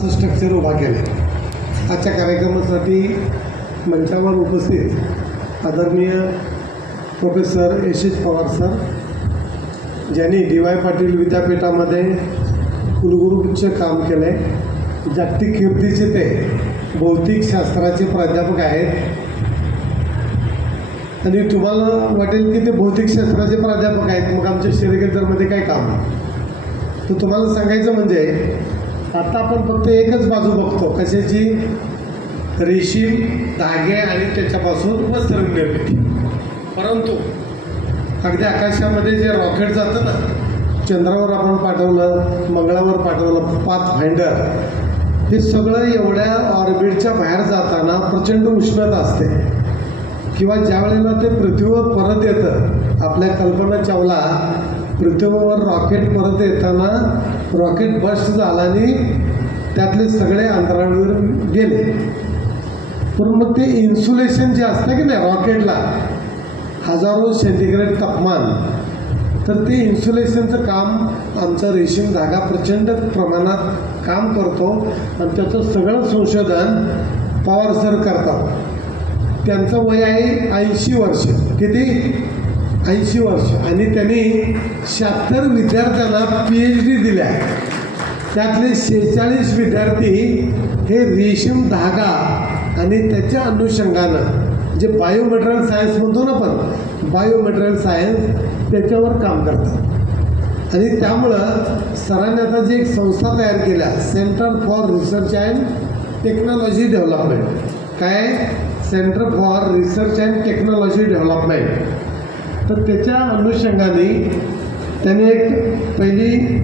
Structure उभा केले। आजच्या कार्यक्रमासाठी मंचावर उपस्थित आदरणीय प्रोफेसर यशेश पवार सर, ज्यांनी डी.वाय. पाटील विद्यापीठामध्ये कुलगुरूचे काम केले, जागतिक कीर्तीचे ते भौतिकशास्त्राचे प्राध्यापक आहेत। आणि तुम्हाला वाटेल की ते भौतिकशास्त्राचे प्राध्यापक आहेत, मग आमच्या शेअरकेंद्रामध्ये काय काम? तर तुम्हाला सांगायचं म्हणजे आता आपण फक्त एकच बाजू बघतो, कशाची? रेशीम धागे आणि त्याच्यापासून वस्त्र निर्मिती। परंतु अगदी आकाशामध्ये जे रॉकेट जातं ना, चंद्रावर आपण पाठवलं, मंगळावर पाठवलं, पाथफाइंडर, हे सगळं एवढ्या ऑर्बिटच्या बाहेर जाताना प्रचंड उष्णता असते, किंवा ज्या वेळेला ते पृथ्वीवर परत येतं, आपल्या कल्पना चावला पृथ्वीवर रॉकेट परत येताना रॉकेट बस्ट झाला आणि त्यातले सगळे अंतराळवीर गेले, पण मग ते इन्सुलेशन जे असतं की नाही रॉकेटला, हजारो सेंटीग्रेड तापमान, तर ते इन्सुलेशनचं काम आमचा रेशीम धागा प्रचंड प्रमाणात काम करतो। आणि त्याचं सगळं संशोधन पवार सर करतात। त्यांचं वय आहे 80 वर्ष। किती? 80 वर्ष। आणि त्यांनी 76 विद्यार्थ्यांना PhD दिल्या। त्यातले 46 विद्यार्थी हे रेशीम धागा आणि त्याच्या अनुषंगानं जे बायोमटेरियल सायन्स म्हणतो ना आपण, बायोमटेरियल सायन्स, त्याच्यावर काम करतात। आणि त्यामुळं सरांनी आता जी एक संस्था तयार केल्या, centre for research and technology development. काय? Centre for research and technology development. तर त्याच्या अनुषंगाने त्याने एक पहिली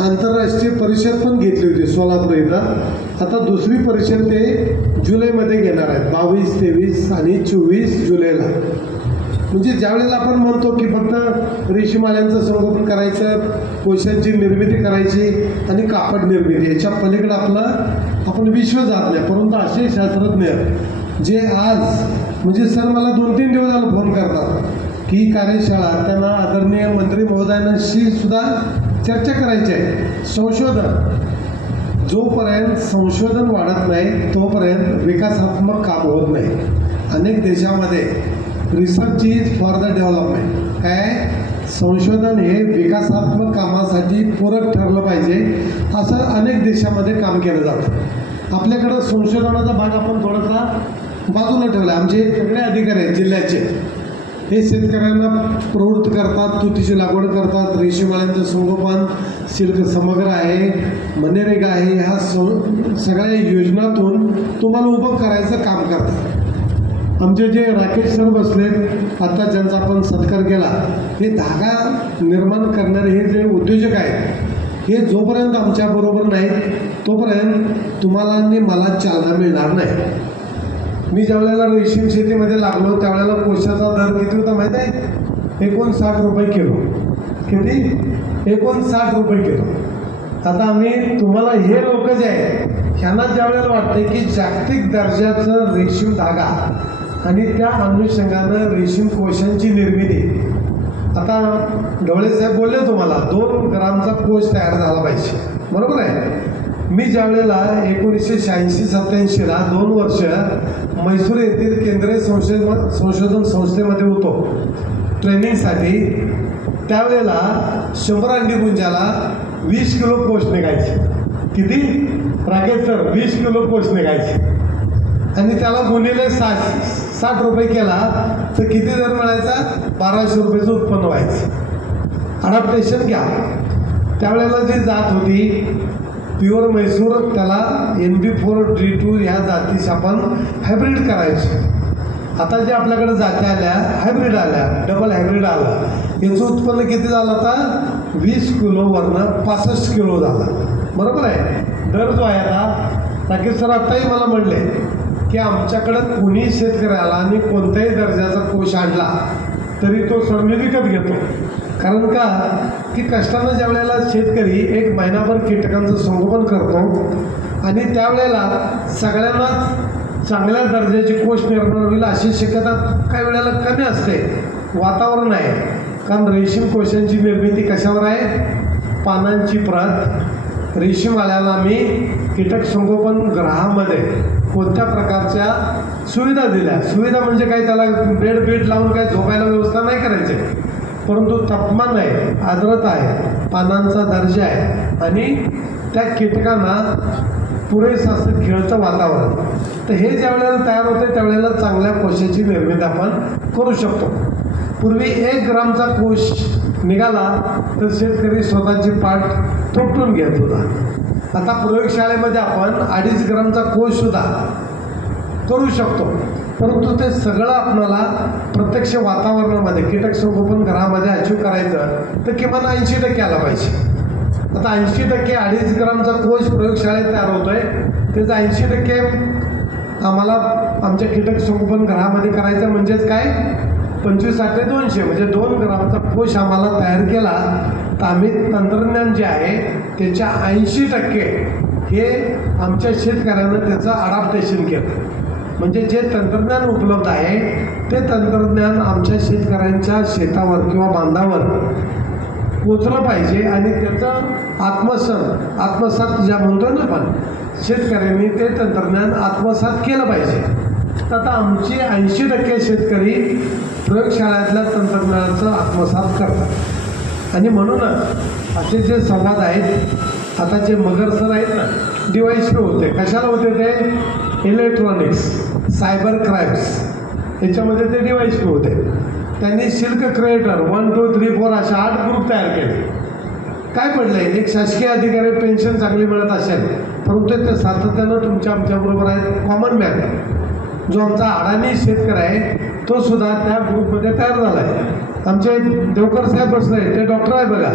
आंतरराष्ट्रीय परिषद पण घेतली होती सोलापूर इथं। आता दुसरी परिषद ते जुलैमध्ये घेणार आहेत, 22, 23 आणि 24 जुलैला। म्हणजे ज्यावेळेला आपण म्हणतो की फक्त रेशीमआल्यांचं संगोपन करायचं, कोशांची निर्मिती करायची आणि कापड निर्मिती, याच्या पलीकडे आपण विश्व जात नाही। परंतु असे शास्त्रज्ञ जे आज म्हणजे सर मला 2-3 दिवस झाले फोन करतात की कार्यशाळा, त्यांना आदरणीय मंत्री महोदयांशी सुद्धा चर्चा करायची आहे। संशोधन, जोपर्यंत संशोधन वाढत नाही तोपर्यंत विकासात्मक काम होत नाही। अनेक देशामध्ये research is for the development, काय? संशोधन हे विकासात्मक कामासाठी पूरक ठरलं पाहिजे, असं अनेक देशामध्ये काम केलं जातं। आपल्याकडं संशोधनाचा भाग आपण थोडासा बाजूला ठेवला। आमचे सगळे अधिकारी आहेत जिल्ह्याचे, हे शेतकऱ्यांना प्रवृत्त करतात, तुतीची लागवड करतात, रेशीमआल्यांचं संगोपन, सिल्क समग्र आहे, मनरेगा आहे, ह्या सगळ्या योजनातून तुम्हाला उभं करायचं काम करतात। आमचे जे राकेश सर बसलेत, आता ज्यांचा आपण सत्कार केला, हे धागा निर्माण करणारे हे जे उद्योजक आहेत, हे जोपर्यंत आमच्याबरोबर नाहीत तोपर्यंत तुम्हाला आणि मला चालना मिळणार नाही। मी ज्यावेळेला रेशीम शेतीमध्ये लागलो त्यावेळेला कोशाचा दर किती होता माहीत आहे? 59 रुपये किलो। किती? 59 रुपये किलो। आता आम्ही तुम्हाला हे लोक जे आहेत ह्यांना ज्यावेळेला वाटते की जागतिक दर्जाचं रेशीम धागा आणि त्या अनुषंगानं रेशीम कोशांची निर्मिती, आता ढवळे साहेब बोलले तुम्हाला 2 ग्रामचा कोश तयार झाला पाहिजे, बरोबर आहे? मी ज्यावेळेला 1986-87ला 2 वर्ष म्हैसूर येथील केंद्रीय संशोधन संस्थेमध्ये होतो ट्रेनिंगसाठी, त्यावेळेला 100 अंडी गुंजाला 20 किलो कोश निघायचे। किती? राकेश सर, 20 किलो कोश निघायचे। आणि त्याला गुणिले 60 रुपये केला तर किती दर मिळायचा? 1200 रुपयाचं उत्पन्न व्हायचं। अडॅप्टेशन घ्या। त्यावेळेला जी जात होती प्युअर म्हैसूर, त्याला NB4D2 ह्या जातीशी आपण हायब्रिड करायचो। आता जे आपल्याकडे जाती आल्या, हायब्रिड आल्या, डबल हायब्रिड आलं, याचं उत्पन्न किती झालं? आता 20 किलोवरनं 65 किलो झाला, बरोबर आहे? दर जो आहे आता राकेश सर आत्ताही मला म्हणले की आमच्याकडं कोणी शेतकऱ्याला आणि कोणत्याही दर्जाचा कोश आणला तरी तो सर मी विकत घेतो। कारण का की कष्टानं ज्या वेळेला शेतकरी 1 महिनाभर कीटकांचं संगोपन करतो आणि त्यावेळेला सगळ्यांनाच चांगल्या दर्जाची कोश निर्माण होईल अशी शक्यता काही वेळेला कमी असते, वातावरण आहे। कारण रेशीम कोशांची निर्मिती कशावर आहे? पानांची प्रत, रेशीमवाल्याला मी कीटक संगोपन गृहामध्ये कोणत्या प्रकारच्या सुविधा दिल्या. सुविधा म्हणजे काय, त्याला बेड लावून काय झोपायला व्यवस्था नाही करायची, परंतु तापमान आहे, आर्द्रता आहे, पानांचा दर्जा आहे आणि त्या कीटकांना पुरेसं असं खेळतं वातावरण. तर हे ज्या वेळेला तयार होते त्यावेळेला चांगल्या कोशाची निर्मिती आपण करू शकतो. पूर्वी 1 ग्रामचा कोश निघाला तर शेतकरी स्वतःची पाठ थोपटून घेत होता. आता प्रयोगशाळेमध्ये आपण 2.5 ग्रामचा कोशसुद्धा करू शकतो, परंतु ते सगळं आपल्याला प्रत्यक्ष वातावरणामध्ये कीटक संगोपन घरामध्ये अचीव करायचं तर किमान 80% आला पाहिजे. आता 80% 2.5 ग्रामचा कोश प्रयोगशाळेत तयार होतोय, त्याचा 80% आम्हाला आमच्या कीटक संगोपन घरामध्ये करायचं म्हणजेच काय, 25/200 म्हणजे 2 ग्रामचा कोश आम्हाला तयार केला तर आम्ही तंत्रज्ञान जे आहे त्याच्या 80% हे आमच्या शेतकऱ्यांना त्याचं अडॅप्टेशन केलं. म्हणजे जे तंत्रज्ञान उपलब्ध आहे ते तंत्रज्ञान आमच्या शेतकऱ्यांच्या शेतावर किंवा बांधावर पोचलं पाहिजे आणि त्याचं आत्मसात ज्या म्हणतो ना आपण, शेतकऱ्यांनी ते तंत्रज्ञान आत्मसात केलं पाहिजे. तर आता आमची 80% शेतकरी प्रयोगशाळेतल्या तंत्रज्ञानाचं आत्मसात करतात आणि म्हणूनच असे जे संवाद आहेत, आता जे मगर सर आहेत ना, डिवाइस होते, कशाला होते ते, इलेक्ट्रॉनिक्स, सायबर क्राईम्स याच्यामध्ये ते डिवाइस होते. त्यांनी सिल्क क्रिएटर 1, 2, 3, 4 अशा 8 ग्रुप तयार केले. काय पडलंय, एक शासकीय अधिकारी पेन्शन चांगली मिळत असेल, परंतु ते सातत्यानं आमच्याबरोबर आहेत. कॉमन मॅन जो आमचा अडाणी शेतकरी आहे तो सुद्धा त्या ग्रुपमध्ये तयार झाला आहे. आमचे देवकर साहेब बसले, ते डॉक्टर आहे बघा,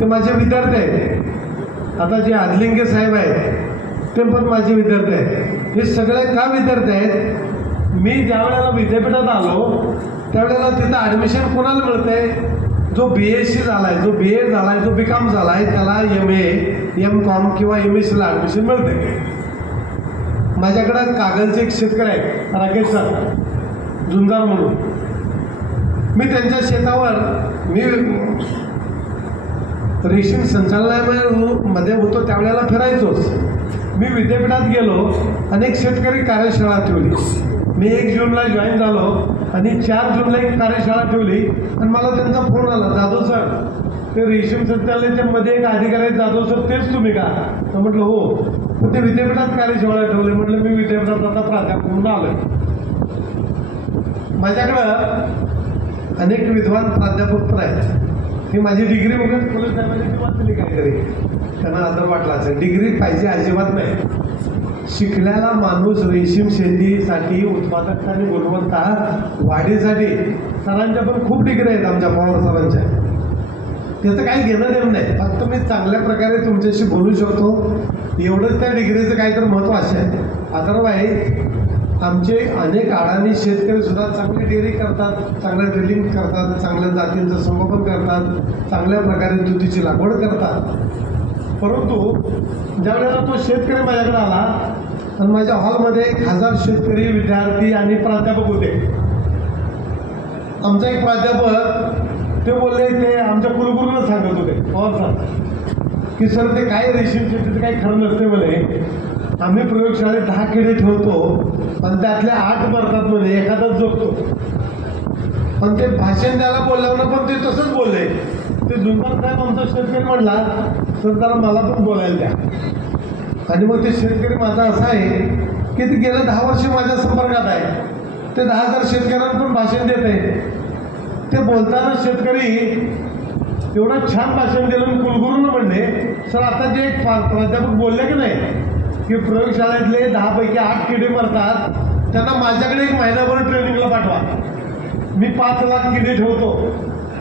ते माझे विद्यार्थी आहेत. आता जे आदलिंगे साहेब आहेत ते पण माझे विद्यार्थी आहेत. हे सगळे का विद्यार्थी आहेत, मी ज्या वेळेला विद्यापीठात आलो त्यावेळेला तिथं ॲडमिशन कोणाला मिळतंय, जो BSc झाला आहे, जो BA झाला आहे, जो BCom झाला आहे त्याला MA, MCom किंवा MScला ॲडमिशन मिळते. माझ्याकडं कागलचे एक शेतकरी आहेत, राकेश सर झुंजार म्हणून. मी त्यांच्या शेतावर मी रेशीम संचालनालयामध्ये होतो त्यावेळेला फिरायचोच. मी विद्यापीठात गेलो, अनेक शेतकरी कार्यशाळा ठेवली. मी 1 जूनला जॉईन झालो आणि 4 जूनला एक कार्यशाळा ठेवली आणि मला त्यांचा फोन आला, जाधव सर ते रेशीम संचालनालयाच्या मध्ये एक अधिकारी आहेत, जाधव सर तेच तुम्ही का? तर म्हटलं हो. पण ते विद्यापीठात कार्यशाळा ठेवली. म्हटलं मी विद्यापीठात आता प्राध्यापक म्हणून आलोय. माझ्याकडं अनेक विद्वान प्राध्यापक तर आहेत. ही माझी डिग्री वगैरे पोलीस साहेबांनी ती वाचली काहीतरी, त्यांना आदर वाटला असेल. डिग्री पाहिजे अजिबात नाही. शिकलेला माणूस रेशीम शेतीसाठी, उत्पादकता आणि गुणवत्ता वाढीसाठी, सरांच्या पण खूप डिग्री आहेत आमच्या पवार सरांच्या, त्याचं काही घेणं देणं नाही. फक्त मी चांगल्या प्रकारे तुमच्याशी बोलू शकतो एवढंच त्या डिग्रीचं काहीतरी महत्त्व असे आहे. अदरवाईज आमचे अनेक अडाणी शेतकरी सुद्धा चांगली डेअरी करतात, चांगल्या ड्रिलिंग करतात, चांगल्या जातींचं संगोपन करतात, चांगल्या प्रकारे दुधीची लागवड करतात. परंतु ज्या वेळेला तो शेतकरी माझ्याकडे आला आणि माझ्या हॉलमध्ये 1000 शेतकरी, विद्यार्थी आणि प्राध्यापक होते. आमचा एक प्राध्यापक ते बोलले, ते आमच्या कुलगुरूंना सांगत होते पवार सर की सर ते काय रेशीम शेतीचं काही खरं नसते म्हणे. आम्ही प्रयोगशाळेत 10 किडे ठेवतो आणि त्यातले 8 मरतात म्हणे, एखादाच जगतो. पण ते भाषण द्यायला बोलल्यावर पण ते तसंच बोलले. ते जुन्नर साहेब आमचा शेतकरी म्हणला, सर जरा मला पण बोलायला द्या. आणि मग ते शेतकरी माझा असा आहे की ते गेल्या 10 वर्ष माझ्या संपर्कात आहे. ते 10,000 शेतकऱ्यांना पण भाषण देत आहे. ते बोलताना शेतकरी एवढं छान भाषण दिलं आणि कुलगुरूंना म्हणले, सर आता जे प्राध्यापक बोलले की नाही की प्रयोगशाळेतले 10 पैकी 8 किडे मरतात, त्यांना माझ्याकडे 1 महिनाभर ट्रेनिंगला पाठवा. मी 5 लाख किडे ठेवतो,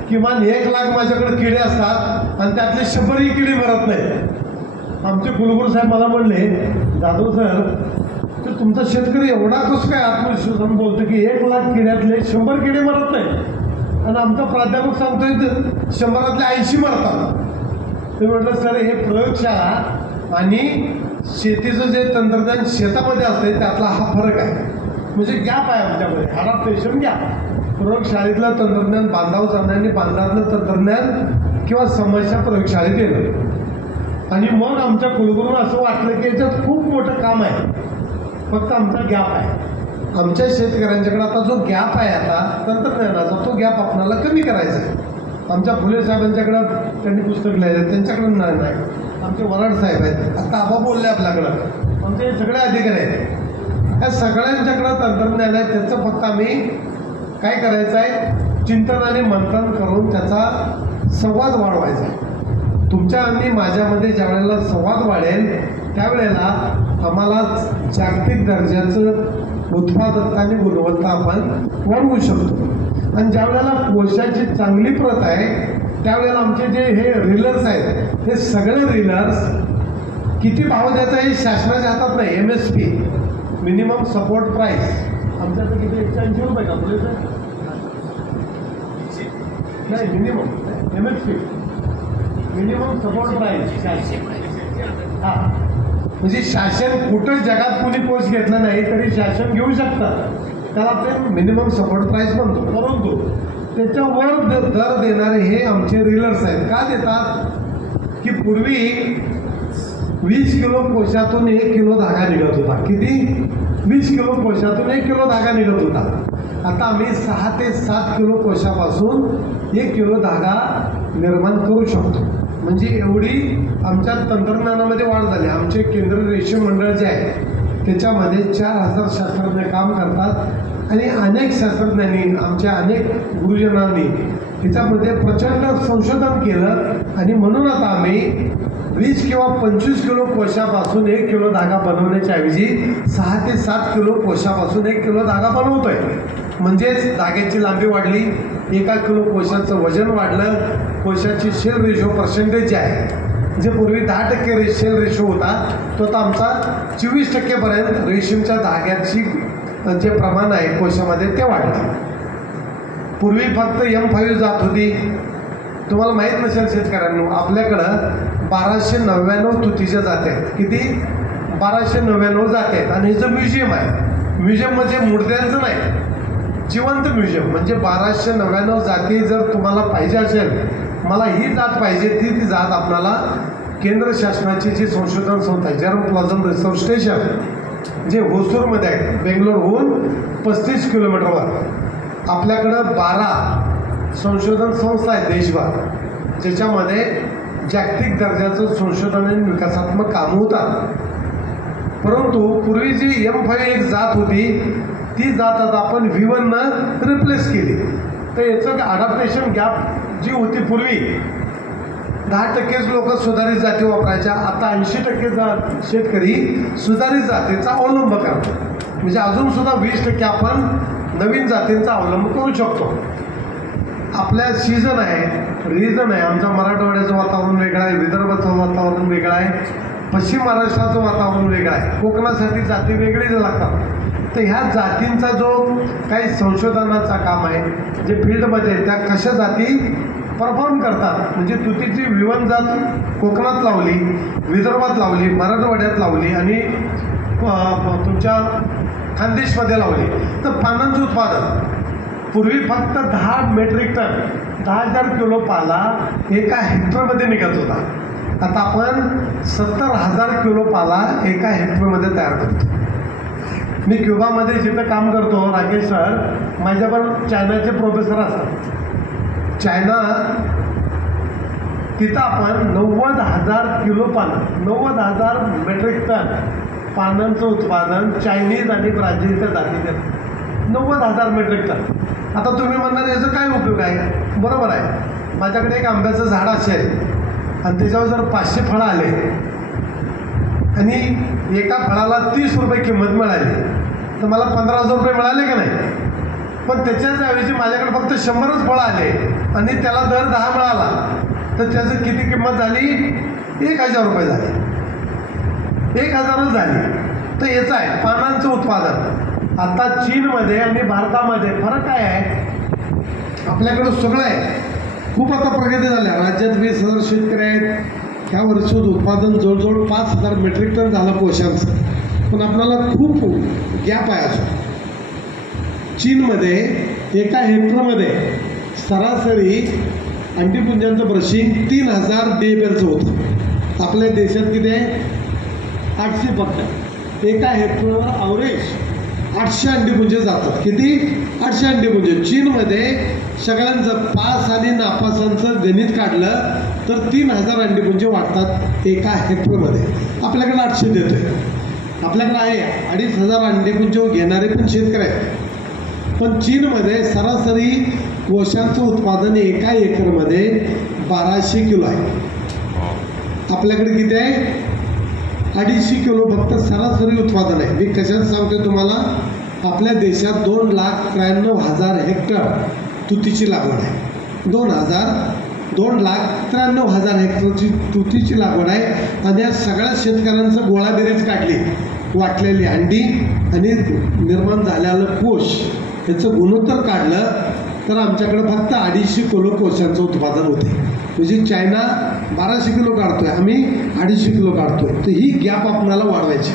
किमान 1 लाख माझ्याकडे किडे असतात आणि त्यातले 100ही किडे मरत नाहीत. आमचे कुलगुरू साहेब मला म्हणले, जाधव सर तर तुमचा शेतकरी एवढा कसं काय आत्मविश्वासानं बोलतो की 1 लाख किड्यातले 100 किडे मरत नाही आणि आमचा प्राध्यापक सांगतोय 100तले 80 मरतात. ते म्हटलं सर हे प्रयोगशाळा आणि शेतीचं जे तंत्रज्ञान शेतामध्ये असते त्यातला हा फरक आहे. म्हणजे गॅप आहे आमच्यामध्ये, अडॅप्टेशन गॅप. प्रयोगशाळेतलं तंत्रज्ञान बांधावर जाणं आणि बांधातलं तंत्रज्ञान किंवा समस्या प्रयोगशाळेत येणं आणि मग आमच्या कुलगुरूंना असं वाटलं की याच्यात खूप मोठं काम आहे, फक्त आमचा गॅप आहे. आमच्या शेतकऱ्यांच्याकडे आता जो गॅप आहे आता तंत्रज्ञानाचा, तो गॅप आपल्याला कमी करायचा आहे. आमच्या फुले साहेबांच्याकडं त्यांनी पुस्तक लिहिलं, त्यांच्याकडं नाही. आमचे वराड साहेब आहेत, आता आबा बोलले आपल्याकडं, आमचे सगळे अधिकारी आहेत. ह्या सगळ्यांच्याकडं तंत्रज्ञान आहे. त्याचं फक्त आम्ही काय करायचं आहे, चिंतन आणि मंथन करून त्याचा संवाद वाढवायचा. तुमच्या आणि माझ्यामध्ये ज्या वेळेला संवाद वाढेल त्यावेळेला आम्हाला जागतिक दर्जाचं उत्पादकता आणि गुणवत्ता आपण वाढवू शकतो. आणि ज्या वेळेला कोळशाची चांगली प्रत आहे त्यावेळेला आमचे जे हे रिलर्स आहेत, हे सगळे रिलर्स किती भाव द्यायचा हे शासनाच्या हातात नाही. MSP मिनिमम सपोर्ट प्राईस आमच्या आता किती 180 रुपये का पुढे नाही, minimum MSP minimum support price. हां, म्हणजे शासन कुठं जगात कोणी कोर्स घेतला नाही तरी शासन घेऊ शकतात, त्याला आपण मिनिमम सपोर्ट प्राईस म्हणतो. परंतु त्याच्यावर दर देणारे हे आमचे रिलर्स आहेत. का देतात की पूर्वी 20 किलो कोशातून 1 किलो धागा निघत होता. किती? 20 किलो कोशातून 1 किलो धागा निघत होता. आता आम्ही 6 ते 7 किलो कोशापासून 1 किलो धागा निर्माण करू शकतो. म्हणजे एवढी आमच्या तंत्रज्ञानामध्ये वाढ झाली. आमचे केंद्रीय रेशीम मंडळ जे आहे त्याच्यामध्ये 4000 शास्त्रज्ञ काम करतात आणि अनेक शास्त्रज्ञांनी, आमच्या अनेक गुरुजनांनी त्याच्यामध्ये प्रचंड संशोधन केलं. आणि म्हणून आता आम्ही 20 किंवा 25 किलो कोशापासून 1 किलो धागा बनवण्याच्या ऐवजी 6 ते 7 किलो कोशापासून 1 किलो धागा बनवतोय. म्हणजेच धाग्याची लांबी वाढली, 1 किलो कोशाचं वजन वाढलं, कोशाची शेल रेशो पर्सेंटेज जे आहे, जे पूर्वी 10% शेल रेशो होता तो आता आमचा 24% रेशीमच्या धाग्याची जे प्रमाण आहे कोशामध्ये ते वाढलं. पूर्वी फक्त M5 जात होती. तुम्हाला माहीत नसेल शेतकऱ्यांनो, आपल्याकडं 1299 तुतीच्या जाती आहेत. किती? 1299 जाती आहेत. आणि ह्याचं म्युझियम आहे. म्युझियम म्हणजे मूर्त्यांचं नाही, जिवंत म्युझियम. म्हणजे 1299 जाती जर तुम्हाला पाहिजे असेल, मला ही जात पाहिजे, ती जात आपल्याला केंद्र शासनाची जी संशोधन संस्था आहे जर्म प्लाझम रिसर्च स्टेशन जे होसूरमध्ये आहे, बेंगलोरहून 35 किलोमीटरवर, आपल्याकडं 12 संशोधन संस्था आहेत देशभर, ज्याच्यामध्ये जागतिक दर्जाचं संशोधन आणि विकासात्मक कामं होतात. परंतु पूर्वी जी M5 एक जात होती ती जात आता आपण V1 रिप्लेस केली. तर याचं अडॅप्टेशन गॅप जी होती, पूर्वी 10%च लोक सुधारित जाती वापरायच्या, आता 80% शेतकरी सुधारित जातीचा अवलंब करतात. म्हणजे अजून सुद्धा 20% आपण नवीन जातींचा अवलंब करू शकतो. आपल्या सीझन आहे, रिजन आहे. आमच्या मराठवाड्याचं वातावरण वेगळं आहे, विदर्भाचं वातावरण वेगळं आहे, पश्चिम महाराष्ट्राचं वातावरण वेगळं आहे, कोकणासाठी जाती वेगळीच लागतात. तर ह्या जातींचा जो काही संशोधनाचा काम आहे, जे फील्डमध्ये त्या कशा जाती परफॉर्म करतात. म्हणजे तुतीची V1 जात कोकणात लावली, विदर्भात लावली, मराठवाड्यात लावली आणि तुमच्या खानदेशमध्ये लावली, तर पानांचं उत्पादन पूर्वी फक्त 10 मेट्रिक टन 10,000 किलो पाला एका हेक्टरमध्ये निघत होता. आता आपण 70,000 किलो पाला एका हेक्टरमध्ये तयार करतो. मी क्युबामध्ये जिथं काम करतो, राकेश सर माझ्याबरोबर चायनाचे प्रोफेसर असतात. चायना तिथं आपण 90,000 किलो पानं, 90,000 मेट्रिक टन पानांचं उत्पादन चायनीज आणि ब्राझीलच्या जातीत 90,000 मेट्रिक टन. आता तुम्ही म्हणणार याचा काय उपयोग आहे? बरोबर आहे, माझ्याकडे एक आंब्याचं झाड असेल आणि त्याच्यावर जर 500 फळं आले आणि एका फळाला 30 रुपये किंमत मिळाली तर मला 15,000 रुपये मिळाले का नाही? पण त्याच्याच ऐवजी माझ्याकडे फक्त 100च फळं आले आणि त्याला दर 10 मिळाला तर त्याचं किती किंमत झाली? 1,000 रुपये झाले, 1,000च झाली. तर याचं आहे पानांचं उत्पादन. आता चीनमध्ये आणि भारतामध्ये फरक काय आहे? आपल्याकडं सगळं आहे, खूप आता प्रगती झाल्या. राज्यात 20,000 शेतकरी आहेत. ह्या वर्षात उत्पादन जवळजवळ 5,000 मेट्रिक टन झालं कोशांचं. पण आपल्याला खूप गॅप आहे अजून. चीनमध्ये एका हेक्टरमध्ये सरासरी अंडीपुंजांचं ब्रशिंग 3,000 डेबेलचं होतं. आपल्या देशात किती आहे? 800 फक्त. एका हेक्टरवर ॲव्हरेज 800 अंडीपुंजे जातात. किती? 800 अंडीपुंजे. चीनमध्ये सगळ्यांचं पास आणि नापासांचं गणित काढलं तर 3000 अंडीपुंजे वाटतात एका हेक्टरमध्ये. आपल्याकडे 800 देतोय. आपल्याकडे आहे 2500 अंडीपुंजे घेणारे पण शेतकरी आहेत. पण चीनमध्ये सरासरी कोशांचं उत्पादन एका एकरमध्ये 1200 किलो आहे. आपल्याकडे किती आहे? 250 किलो फक्त सरासरी उत्पादन आहे. मी कशात सांगतोय तुम्हाला? आपल्या देशात 2,93,000 हेक्टर तुतीची लागवड आहे. 2,93,000 हेक्टरची तुतीची लागवड आहे. आणि या सगळ्या शेतकऱ्यांचं गोळाबेरीज काढली, वाटलेली अंडी आणि निर्माण झालेलं कोश याचं गुणोत्तर काढलं तर आमच्याकडे फक्त 250 किलो कोशांचं उत्पादन होते. म्हणजे चायना 1200 किलो काढतोय, आम्ही 250 किलो काढतोय. तर ही गॅप आपल्याला वाढवायची.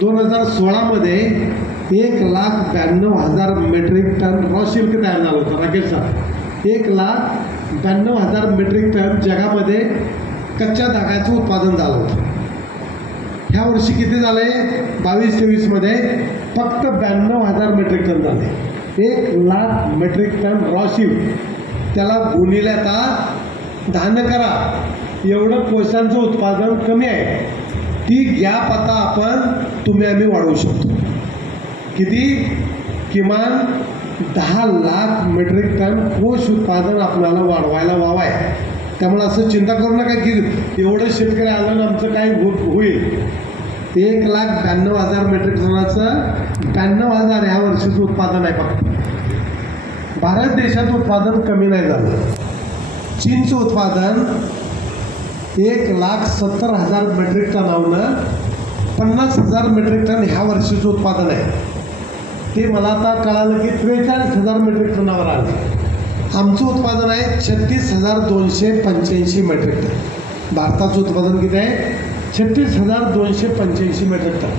2016मध्ये 1,92,000 मेट्रिक टन रॉ सिल्क तयार झालं होतं. राकेश सर, 1,92,000 मेट्रिक टन जगामध्ये कच्च्या धाग्याचं उत्पादन झालं होतं. ह्या वर्षी किती झालंय? 22-23मध्ये फक्त 92,000 मेट्रिक टन झाले. 1,00,000 मेट्रिक टन रॉ सिल्क, त्याला गुणिले आता 10 करा, एवढं कोशांचं उत्पादन कमी आहे. ती गॅप आता तुम्ही आम्ही वाढवू शकतो. किती? किमान 10,00,000 मेट्रिक टन कोश उत्पादन आपल्याला वाढवायला वाव आहे. त्यामुळे असं चिंता करू नका की एवढं शेतकरी आलं ना आमचं काय होईल. 1,92,000 मेट्रिक टनाचं 92,000 ह्या वर्षीचं उत्पादन आहे. फक्त भारत देशात उत्पादन कमी नाही झालं. चीनचं उत्पादन 1,70,000 मेट्रिक टनावरून 50,000 मेट्रिक टन ह्या वर्षीचं उत्पादन आहे. ते मला आता कळालं की 43,000 मेट्रिक टनावर आलं. आमचं उत्पादन आहे 36,285 मेट्रिक टन. भारताचं उत्पादन किती आहे? 36,285 मेट्रिक टन.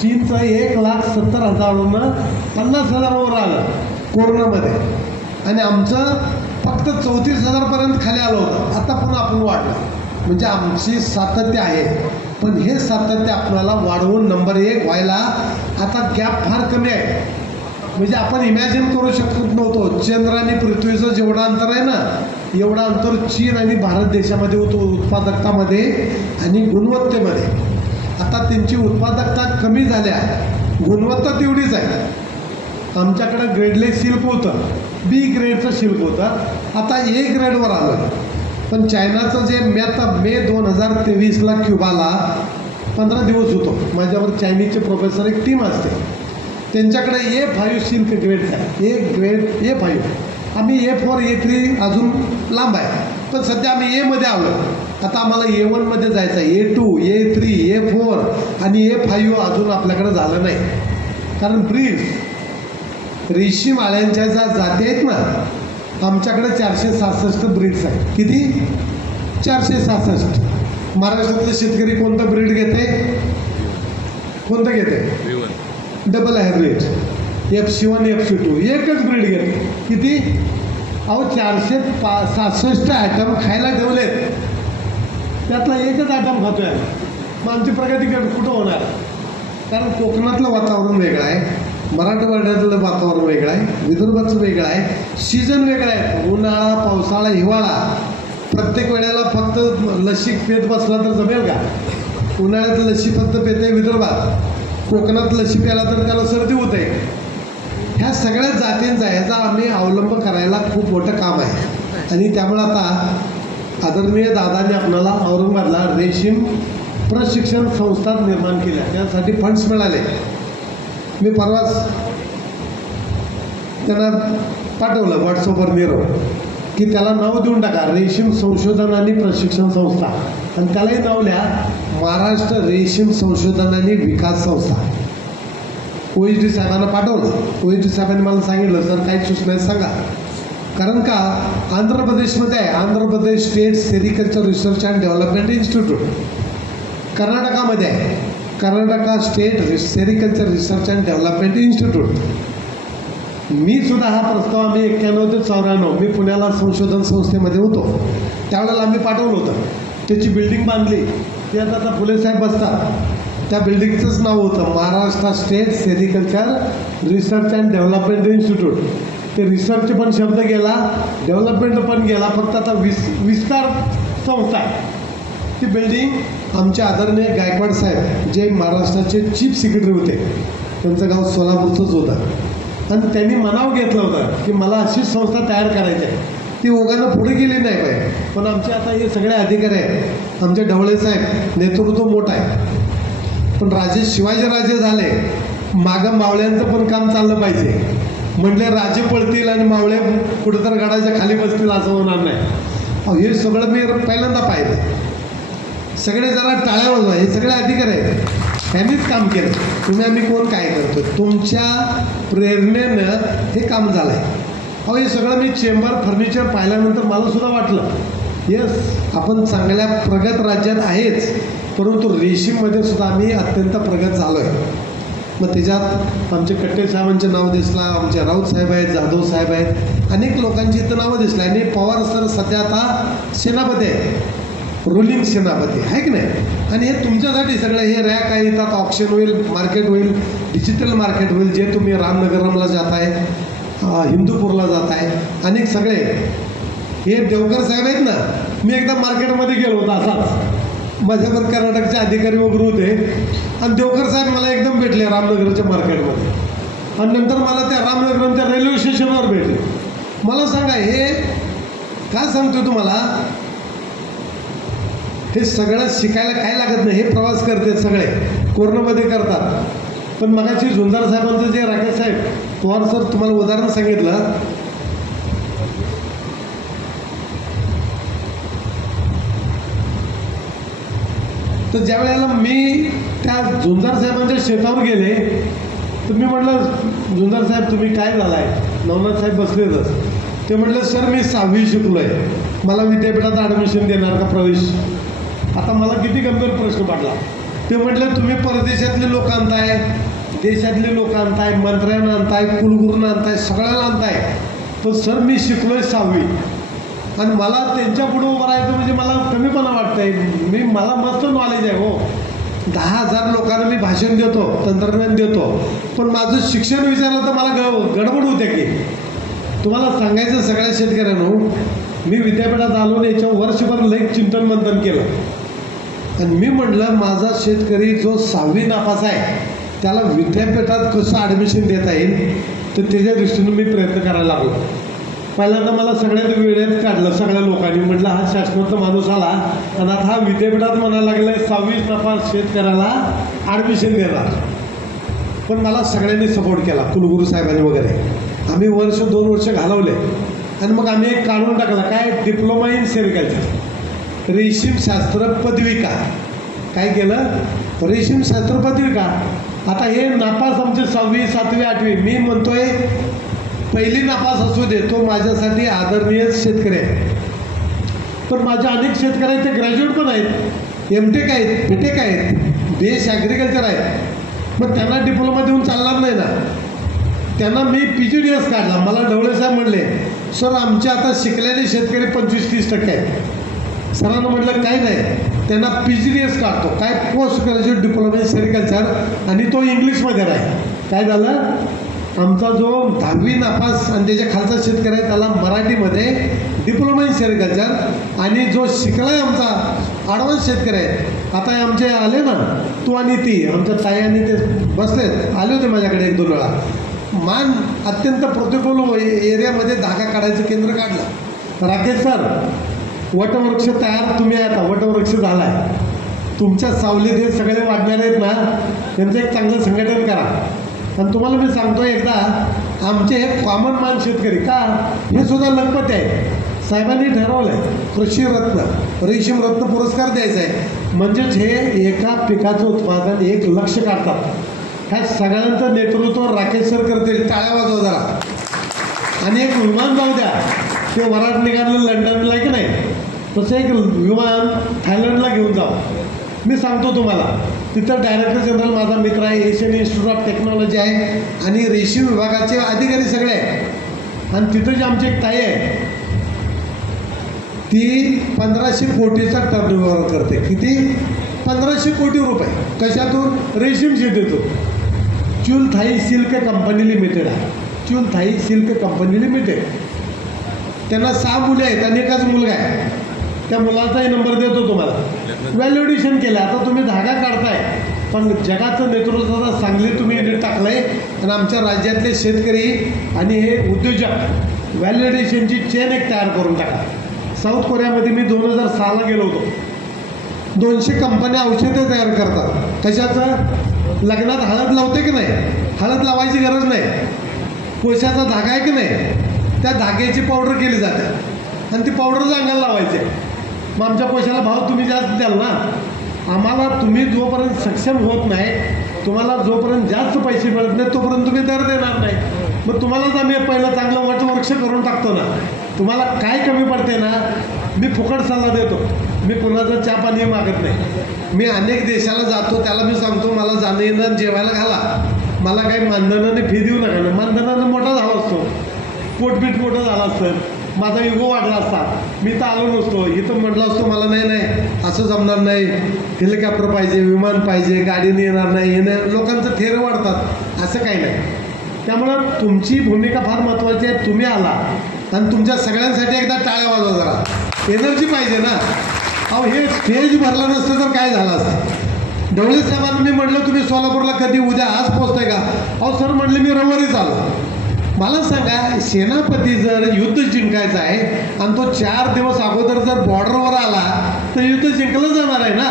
चीनचं 1,70,000वरून 50,000वर आलं कोरोनामध्ये. आणि आमचं फक्त 34,000पर्यंत खाली आलं होतं. आता पुन्हा आपण वाढलं. म्हणजे आमची सातत्य आहे. पण हे सातत्य आपल्याला वाढवून नंबर 1 व्हायला आता गॅप फार कमी आहे. म्हणजे आपण इमॅजिन करू शकत नव्हतो. चंद्र आणि पृथ्वीचं जेवढं अंतर आहे ना, एवढं अंतर चीन आणि भारत देशामध्ये होतं उत्पादकतामध्ये आणि गुणवत्तेमध्ये. आता त्यांची उत्पादकता कमी झाल्या, गुणवत्ता तेवढीच आहे. आमच्याकडं ग्रेडलेस सिल्क होतं, बी ग्रेडचं सिल्क होतं, आता ए ग्रेडवर आलं. पण चायनाचं जे मे 2023ला क्युबाला 15 दिवस होतो. माझ्यावर चायनीजचे प्रोफेसर एक टीम असते, त्यांच्याकडे A5 सिल्क ग्रेडचा आहे. A5. आम्ही A4 A3 अजून लांब आहे. पण सध्या आम्ही एमध्ये आलो. आता आम्हाला A1मध्ये जायचं आहे. A2 A3 A4 आणि A5 अजून आपल्याकडे झालं नाही. कारण ब्रीड्स रेशीम आळ्यांच्या ज्या जाती आहेत ना, आमच्याकडे 466 ब्रीड्स आहेत. किती? 466. महाराष्ट्रातले शेतकरी कोणतं ब्रीड घेते? कोणतं घेते? डबल हायब्रिड FC1 FC2 एकच ब्रीड घेते. किती? अहो 466 आयटम खायला ठेवलेत, त्यातला एकच आयटम खातोय. मग आमची प्रगती कुठं होणार? कारण कोकणातलं वातावरण वेगळं आहे, मराठवाड्यातलं वातावरण वेगळं आहे, विदर्भाचं वेगळं आहे, सीझन वेगळं आहे. उन्हाळा, पावसाळा, हिवाळा. प्रत्येक वेळेला फक्त लस्सी पेत बसला तर जमेल का? उन्हाळ्यात लस्सी फक्त पेते विदर्भात, कोकणात लस्सी प्याला तर त्याला सर्दी होते. ह्या सगळ्या जातींचा ह्याचा आम्ही अवलंब करायला खूप मोठं काम आहे. आणि त्यामुळे आता आदरणीय दादांनी आपल्याला औरंगाबादला रेशीम प्रशिक्षण संस्था निर्माण केल्या. त्यासाठी फंड्स मिळाले. मी परवाच त्यांना पाठवलं व्हॉट्सअपवर निरोप की त्याला नाव देऊन टाका रेशीम संशोधन आणि प्रशिक्षण संस्था. आणि त्यालाही नाव लिहा महाराष्ट्र रेशीम संशोधन आणि विकास संस्था. OHD साहेबांना पाठवलं. OHD साहेबांनी मला सांगितलं सर काही सूचना सांगा. कारण का आंध्र प्रदेशमध्ये आहे, Andhra Pradesh state sericulture research and development institute. कर्नाटकामध्ये आहे, Karnataka state sericulture research and development institute. मी सुद्धा हा प्रस्ताव आम्ही 91 ते 94 मी पुण्याला संशोधन संस्थेमध्ये होतो त्यावेळेला आम्ही पाठवलं होतं. त्याची बिल्डिंग बांधली, ती आता फुले साहेब बसतात, त्या बिल्डिंगचंच नाव होतं Maharashtra state sericulture research and development institute. ते रिसर्च पण शब्द गेला, डेव्हलपमेंट पण गेला, फक्त आता विस्तार संस्था आहे. ती बिल्डिंग आमचे आदरणीय गायकवाड साहेब जे महाराष्ट्राचे चीफ सेक्रेटरी होते, त्यांचं गाव सोलापूरचंच होतं, आणि त्यांनी मनाव घेतलं होतं की मला अशीच संस्था तयार करायची आहे. ती ओघानं पुढे गेली नाही पाहिजे, पण आमचे आता हे सगळे अधिकारी आहेत, आमचे ढवळे साहेब, नेतृत्व मोठं आहे. पण राजे शिवाजीराजे झाले, मागं मावळ्यांचं पण काम चाललं पाहिजे. म्हटले राजे पळतील आणि मावळे कुठेतरी गडाच्या खाली बसतील असं होणार नाही. हे सगळं मी पहिल्यांदा पाहिलं. सगळे जरा टाळ्या वाजवा, हे सगळे अधिकारी आहेत, त्यांनीच काम केलं. तुम्ही आम्ही कोण काय करतो, तुमच्या प्रेरणेनं हे काम झालं आहे. हे सगळं मी चेंबर फर्निचर पाहिल्यानंतर मला सुद्धा वाटलं येस आपण चांगल्या प्रगत राज्यात आहेच, परंतु रेशीममध्ये सुद्धा आम्ही अत्यंत प्रगत झालो आहे. मग त्याच्यात आमचे कट्टे साहेबांचं नाव दिसलं, आमचे राऊत साहेब आहेत, जाधव साहेब आहेत, अनेक लोकांची इथं नावं दिसली. आणि पवार सर सध्या आता सेनापती आहे, रुलिंग सेनापती आहे की नाही. आणि हे तुमच्यासाठी सगळं हे रॅक आहे, इथं ऑप्शन होईल, मार्केट होईल, डिजिटल मार्केट होईल, जे तुम्ही रामनगरमला जात आहे, हिंदूपूरला जात आहे, अनेक सगळे. हे देवकर साहेब आहेत ना, मी एकदा मार्केटमध्ये गेलो होतो असाच, माझ्यावर कर्नाटकचे अधिकारी वगैरे होते, आणि देवकर साहेब मला एकदम भेटले रामनगरच्या मार्केटमध्ये, आणि नंतर मला त्या रामनगरच्या रेल्वे स्टेशनवर भेटले. मला सांगा हे काय सांगतो तुम्हाला, हे सगळं शिकायला काय लागत नाही, हे प्रवास करते सगळे कोरोनामध्ये करतात. पण मगाशी झुंजार साहेबांचं जे राकेश साहेब पवार सर तुम्हाला उदाहरण सांगितलं, तर ज्या वेळेला मी त्या झुंजार साहेबांच्या शेतावर गेले, तर मी म्हटलं झुंजार साहेब तुम्ही काय झाला आहे, नवनाथ साहेब बसलेतच. ते म्हटलं सर मी 6वी शिकलो आहे, मला विद्यापीठात ॲडमिशन देणार का, प्रवेश. आता मला किती गंभीर प्रश्न पडला. ते म्हटलं तुम्ही परदेशातले लोक आणताय, देशातले लोक आणताय, मंत्र्यांना आणताय, कुलगुरूंना आणताय, सगळ्यांना आणताय, पण सर मी शिकलोय 6वी, आणि मला त्यांच्या पुढे उभं राहायचं म्हणजे मला कमीपणा वाटतंय. मला मस्त नॉलेज आहे हो, 10,000 लोकांना मी भाषण देतो, तंत्रज्ञान देतो, पण माझं शिक्षण विचारलं तर मला गडबड होते की. तुम्हाला सांगायचं सगळ्या शेतकऱ्यांनो, मी विद्यापीठात आलो आणि याच्यावर वर्षभर लई चिंतन मंथन केलं, आणि मी म्हटलं माझा शेतकरी जो 6वी नापास आहे त्याला विद्यापीठात कसं ॲडमिशन देता येईल, तर त्याच्या दृष्टीनं मी प्रयत्न करायला लागलो. पहिल्यांदा मला सगळ्यात वेळेत काढलं सगळ्या लोकांनी, म्हटलं हा शासनाचा माणूस आला आणि आता हा विद्यापीठात म्हणायला लागलाय 6वी नापास शेतकऱ्याला ॲडमिशन देणार. पण मला सगळ्यांनी सपोर्ट केला, कुलगुरू साहेबांनी वगैरे. आम्ही 1-2 वर्ष घालवले, आणि मग आम्ही एक काढून टाकला, काय डिप्लोमा इन सेरिकल्चर, रेशीमशास्त्र पदविका. काय केलं, रेशीमशास्त्र पदविका. आता हे नापास आमचे 6वी 7वी 8वी, मी म्हणतोय पहिली नापास असू दे, तो माझ्यासाठी आदरणीय शेतकरी आहे. पण माझे अनेक शेतकरी आहेत ते ग्रॅज्युएट पण आहेत, MTech आहेत, BTech आहेत, BS ॲग्रिकल्चर आहेत, मग त्यांना डिप्लोमा देऊन चालणार नाही ना. त्यांना मी PGDS काढला. मला ढवळे साहेब म्हणले सर आमचे आता शिकलेले शेतकरी 25-30% आहेत. सरांना म्हटलं काय नाही, त्यांना PGDS काढतो, काय post graduate diploma in sericulture, आणि तो इंग्लिशमध्ये राहील. काय झालं, आमचा जो 10वी नापास आणि त्याच्या खालचा शेतकरी आहे त्याला मराठीमध्ये डिप्लोमा इन सेरिकल्चर, आणि जो शिकलाय आमचा ॲडव्हान्स शेतकरी आहे, आता आमचे आले ना तू आणि ती, आमच्या ताई आणि ते बसलेत, आले होते माझ्याकडे 1-2 वेळा. मान अत्यंत प्रतिकूल एरियामध्ये धागा काढायचं केंद्र काढलं. राकेश सर वटवृक्ष तयार, तुम्ही आता वटवृक्ष झाला आहे, तुमच्या सावलीत हे सगळे वाढणारे आहेत ना, त्यांचं एक चांगलं संघटन करा. आणि तुम्हाला मी सांगतो एकदा, आमचे हे कॉमन मान शेतकरी का हे सुद्धा लखपती आहे. साहेबांनी ठरवलं आहे कृषीरत्न, रेशीम रत्न पुरस्कार द्यायचा आहे. म्हणजेच हे एका पिकाचं उत्पादन 1 लक्ष काढतात. ह्या सगळ्यांचं नेतृत्व राकेश सर करतील, टाळ्या वाजवा जरा. आणि एक विमान जाऊ द्या, ते वराड निघालं लंडनला की नाही, तसं एक विमान थायलंडला घेऊन जाऊ. मी सांगतो तुम्हाला, तिथं डायरेक्टर जनरल माझा मित्र आहे, एशियन इन्स्टिट्यूट ऑफ टेक्नॉलॉजी आहे, आणि रेशीम विभागाचे अधिकारी सगळे आहेत. आणि तिथं जी आमची एक ताई आहे, ती 1500 कोटीचा टर्नओव्हर करते. किती? 1500 कोटी रुपये. कशातून? रेशीम शेतीतून. चुलथाई सिल्क कंपनी लिमिटेड आहे. चुलथाई सिल्क कंपनी लिमिटेड. त्यांना 6 मुले आहेत आणि एकच मुलगा आहे. त्या मुलाचाही नंबर देतो तुम्हाला. व्हॅल्युडेशन केलं. आता तुम्ही धागा काढताय, पण जगाचं नेतृत्व चांगले तुम्ही युनिट टाकलंय आणि आमच्या राज्यातले शेतकरी आणि हे उद्योजक व्हॅल्युडेशनची चेन एक तयार करून टाका. साऊथ कोरियामध्ये मी 2006ला गेलो होतो. 200 कंपन्या औषधं तयार करतात. कशाचं? लग्नात हळद लावते की नाही? हळद लावायची गरज नाही. कोशाचा धागा आहे की नाही? त्या धाग्याची पावडर केली जाते आणि ती पावडर अंगाला लावायची. मग आमच्या कोशाला भाव तुम्ही जास्त द्याल ना. आम्हाला तुम्ही जोपर्यंत सक्षम होत नाही, तुम्हाला जोपर्यंत जास्त पैसे मिळत नाही, तोपर्यंत तुम्ही दर देणार नाही. मग तुम्हालाच आम्ही पहिलं चांगलं वटवृक्ष करून टाकतो ना. तुम्हाला काय कमी पडते ना, मी फुकट सल्ला देतो. मी कुणाचं चहा पाणी मागत नाही. मी अनेक देशाला जातो, त्याला मी सांगतो मला जाणं येणं जेवायला घाला. मला काही मानधनाने फी देऊ नका. मानधनानं मोठा झाला असतो, पोटपीठ मोठं झालं असतं, माझा इगो वाढला असता, मी तर आलो नसतो. इथं म्हटलं असतो मला नाही असं जमणार नाही, हेलिकॉप्टर पाहिजे, विमान पाहिजे, गाडीने येणार नाही, येणार. लोकांचं थेर वाढतात. असं काही नाही. त्यामुळं तुमची भूमिका फार महत्त्वाची आहे. तुम्ही आला आणि तुमच्या सगळ्यांसाठी एकदा टाळ्या वाजवा जरा. एनर्जी पाहिजे ना. अहो हे स्टेज भरलं नसतं तर काय झालं असतं? ढवळे साहेबांना मी म्हटलं तुम्ही सोलापूरला कधी उद्या आज पोहोचताय का? अहो सर म्हटले मी रविवारीच आलो. मला सांगा, सेनापती जर युद्ध जिंकायचं आहे आणि तो 4 दिवस अगोदर जर बॉर्डरवर आला तर युद्ध जिंकलं जाणार आहे ना.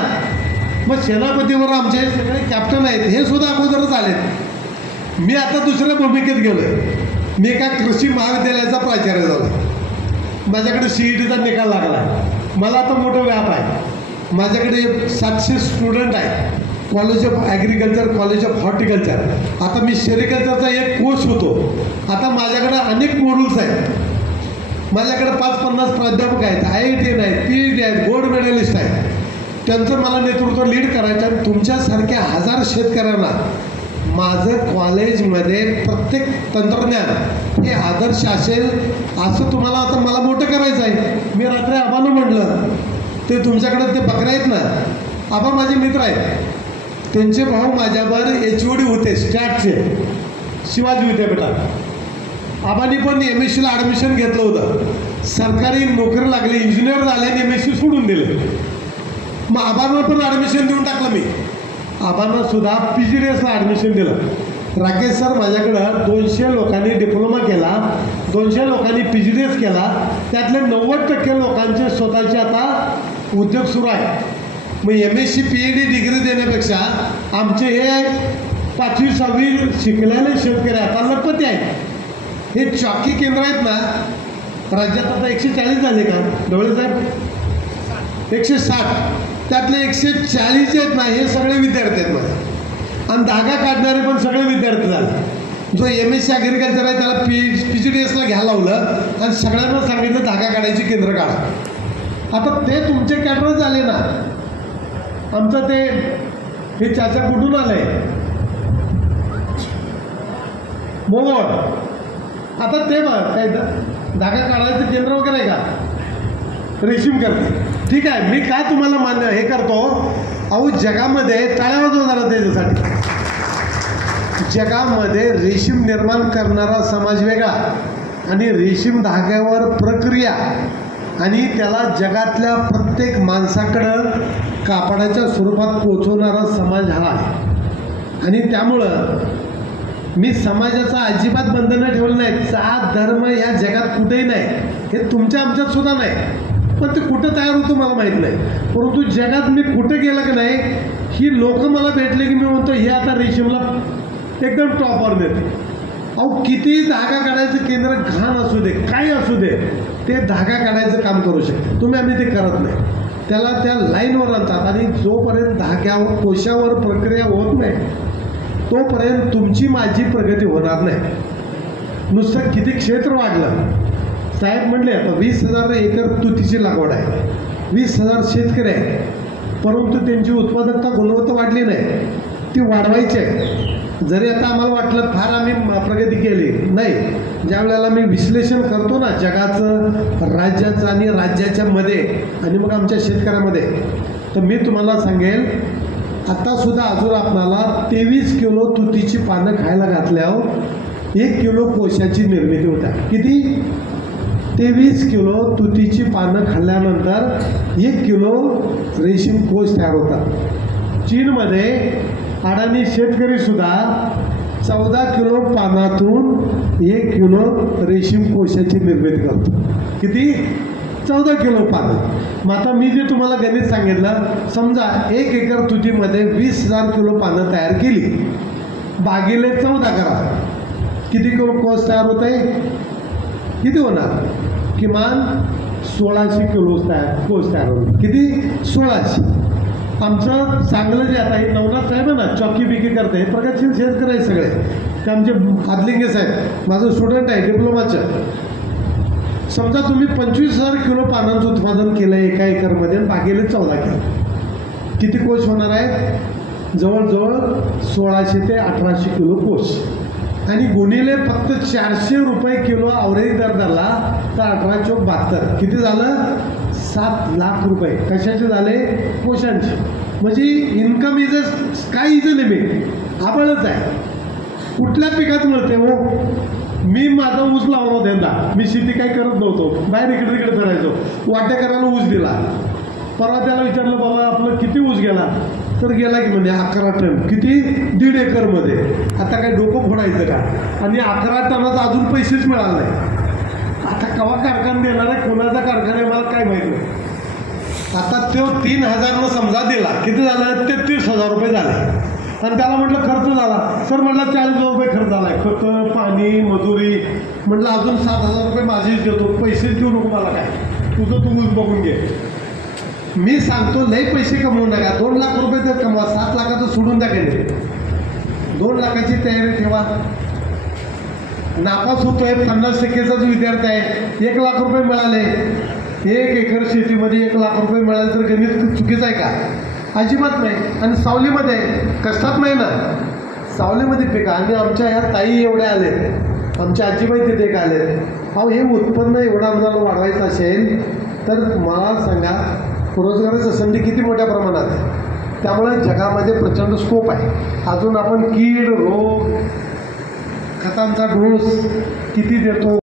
मग सेनापतीवर आमचे सगळे कॅप्टन आहेत, हे सुद्धा अगोदरच आलेत. मी आता दुसऱ्या भूमिकेत गेलोय. मी एका कृषी महाविद्यालयाचा प्राचार्य झालो. माझ्याकडे CETचा निकाल लागला. मला आता मोठा व्याप आहे. माझ्याकडे 700 स्टुडंट आहेत. College of agriculture, college of horticulture. आता मी सेरिकल्चरचा एक कोर्स होतो. आता माझ्याकडे अनेक मॉड्यूल्स आहेत. माझ्याकडे 5-50 प्राध्यापक आहेत, IIT आहेत, PhD आहेत, गोल्ड मेडलिस्ट आहेत. त्यांचं मला नेतृत्व लीड करायचं. आणि तुमच्यासारख्या 1000 शेतकऱ्यांना माझं कॉलेजमध्ये प्रत्येक तंत्रज्ञान हे आदर्श असेल असं तुम्हाला आता मला मोठं करायचं आहे. मी रात्री आबानं म्हटलं, ते तुमच्याकडे ते बकऱ्या आहेत ना, आबा माझे मित्र आहेत. त्यांचे भाऊ माझ्यावर HOD होते स्टॅटचे शिवाजी विद्यापीठात. आबांनी पण MSCला ॲडमिशन घेतलं होतं. सरकारी नोकरी लागली, इंजिनियर झाले आणि MSC सोडून दिले. मग आबांना पण ॲडमिशन देऊन टाकलं मी. आबांना सुद्धा PGDSला ॲडमिशन दिलं. राकेश सर माझ्याकडं 200 लोकांनी डिप्लोमा केला, 200 लोकांनी PGDS केला. त्यातले 90% लोकांचे स्वतःचे आता उद्योग सुरू आहे. मग MSC PhD डिग्री देण्यापेक्षा आमचे हे 5वी-6वी शिकलेले शेतकरी आता लखपती आहेत. हे चॉकी केंद्र आहेत ना, राज्यात आता 140 झाले का ढवळे साहेब? 160. त्यातले 140 आहेत ना, हे सगळे विद्यार्थी आहेत माझे. आणि धागा काढणारे पण सगळे विद्यार्थी झाले. जो MSC ॲग्रिकल्चर आहे त्याला PGDSला घ्यायला लावलं आणि सगळ्यांना सांगितलं धागा काढायची केंद्र काढा. आता ते तुमचे कॅडर झाले ना. आमचं ते हे चाचा कुठून आलंय? मोहोळ. आता ते बघ काय धागा काढायचं केंद्र वगैरे आहे का? रेशीम करते. ठीक आहे, मी काय तुम्हाला मान्य हे करतो. अहो जगामध्ये टाळ्या वाजवा जरा त्याच्यासाठी. जगामध्ये रेशीम निर्माण करणारा समाज वेगळा आणि रेशीम धाग्यावर प्रक्रिया आणि त्याला जगातल्या प्रत्येक माणसाकडं कापडाच्या स्वरूपात पोचवणारा समाज हा आहे. आणि त्यामुळं मी समाजाचा अजिबात बंधनं ठेवलं नाही. जात धर्म या जगात कुठेही नाही. हे तुमच्या आमच्यात सुद्धा नाही. पण ते कुठं तयार होतं मला माहीत नाही. परंतु जगात मी कुठं गेलं की नाही, ही लोक मला भेटले की मी म्हणतो हे आता रेशीमला एकदम टॉपवर देते. अहो किती धागा काढायचं केंद्र घाण असू दे, काय असू दे, ते धागा काढायचं काम करू शकते. तुम्ही आम्ही ते करत नाही. त्याला त्या लाईनवर आणतात. आणि जोपर्यंत धाग्यावर कोशावर प्रक्रिया होत नाही तोपर्यंत तुमची माझी प्रगती होणार नाही. नुसतं किती क्षेत्र वाढलं. साहेब म्हणले आता 20,000 एकर तुतीची लागवड आहे, 20,000 शेतकरी आहेत, परंतु त्यांची उत्पादकता गुणवत्ता वाढली नाही. ती वाढवायची आहे. जरी आता आम्हाला वाटलं फार आम्ही प्रगती केली नाही, ज्या वेळेला मी विश्लेषण करतो ना जगाचं, राज्याचं आणि राज्याच्या मध्ये आणि मग आमच्या शेतकऱ्यामध्ये, तर मी तुम्हाला सांगेल आता सुद्धा अजून आपल्याला 23 किलो तुतीची पानं खायला घातल्यावर 1 किलो कोशाची निर्मिती होते. किती? 23 किलो तुतीची पानं खाल्ल्यानंतर 1 किलो रेशीम कोश तयार होतात. चीनमध्ये अडाणी शेतकरी सुद्धा 14 किलो पानातून 1 किलो रेशीम कोशाची निर्मिती करतो. किती? 14 किलो पानं. मग आता मी जे तुम्हाला गणित सांगितलं, समजा 1 एकर तुतीमध्ये 20,000 किलो पानं तयार केली, भागिले 14 करा, किती किलो कोश तयार होत आहे? किती होणार? किमान 1600 किलो कोश तयार होणार. किती? 1600. आमचं चांगलं जे आता हे नवनाथ साहेब आहे ना, चौकी बिकी करते, हे प्रगतशील शेतकरी आहे सगळे, ते आमचे आदलिंगे साहेब माझं स्टुडंट आहे डिप्लोमाचं. समजा तुम्ही 25,000 किलो पानांचं उत्पादन केलं एका एकरमध्ये, भागिले 14 किलो, किती कोश होणार आहेत? जवळजवळ 1600 ते 1800 किलो कोश. आणि गुणिले फक्त 400 रुपये किलो आवरेज दर धरला तर 18×72 किती झालं? 7 लाख रुपये. कशाचे झाले? कोशांचे. म्हणजे income is sky is a limit. आबळच आहे. कुठल्या पिकात मिळते हो? मी माझा ऊस लावला होता यंदा. मी शेती काही करत नव्हतो, बाहेर इकडे तिकडे फिरायचो, वाट्या करायला ऊस दिला. परवा त्याला विचारलं, बाबा आपलं किती ऊस गेला? तर गेला की म्हणजे 11 टन. किती? 1.5 एकरमध्ये. आता काय डोकं फोडायचं का? आणि 11 टनाचा अजून पैसेच मिळाले नाही. आता केव्हा कारखाना देणार आहे, कोणाचा कारखाना आहे मला काय माहिती नाही. आता तो 3,000 समजा दिला, किती झालं? 33,000 रुपये झाले. आणि त्याला म्हटलं खर्च झाला. सर म्हटलं 40,000 रुपये खर्च झाला आहे, खत पाणी मजुरी. म्हटलं अजून 7,000 रुपये माझेच देतो, पैसेच देऊ नको मला, काय तुझं तू ऊस बघून घे. मी सांगतो लई पैसे कमवू नका, 2 लाख रुपये तर कमवा, 7 लाखाचं सोडून द्या. काही 2 लाखाची तयारी ठेवा. नापास होतोय 50%चाच विद्यार्थी आहे, 1 लाख रुपये मिळाले, 1 एकर शेतीमध्ये 1 लाख रुपये मिळाले तर गणित चुकीचं आहे का? अजिबात नाही. आणि सावलीमध्ये कष्टात नाही ना, सावलीमध्ये पिका. आणि आमच्या ह्या ताई एवढ्या आले, आमच्या आजीबाई तिथे एक आले. अहो हे उत्पन्न एवढं आम्हाला वाढवायचं असेल तर मला सांगा, रोजगाराच्या संधी किती मोठ्या प्रमाणात आहे. त्यामुळे जगामध्ये प्रचंड स्कोप आहे. अजून आपण कीड रोग खतांचा डोस किती देतो,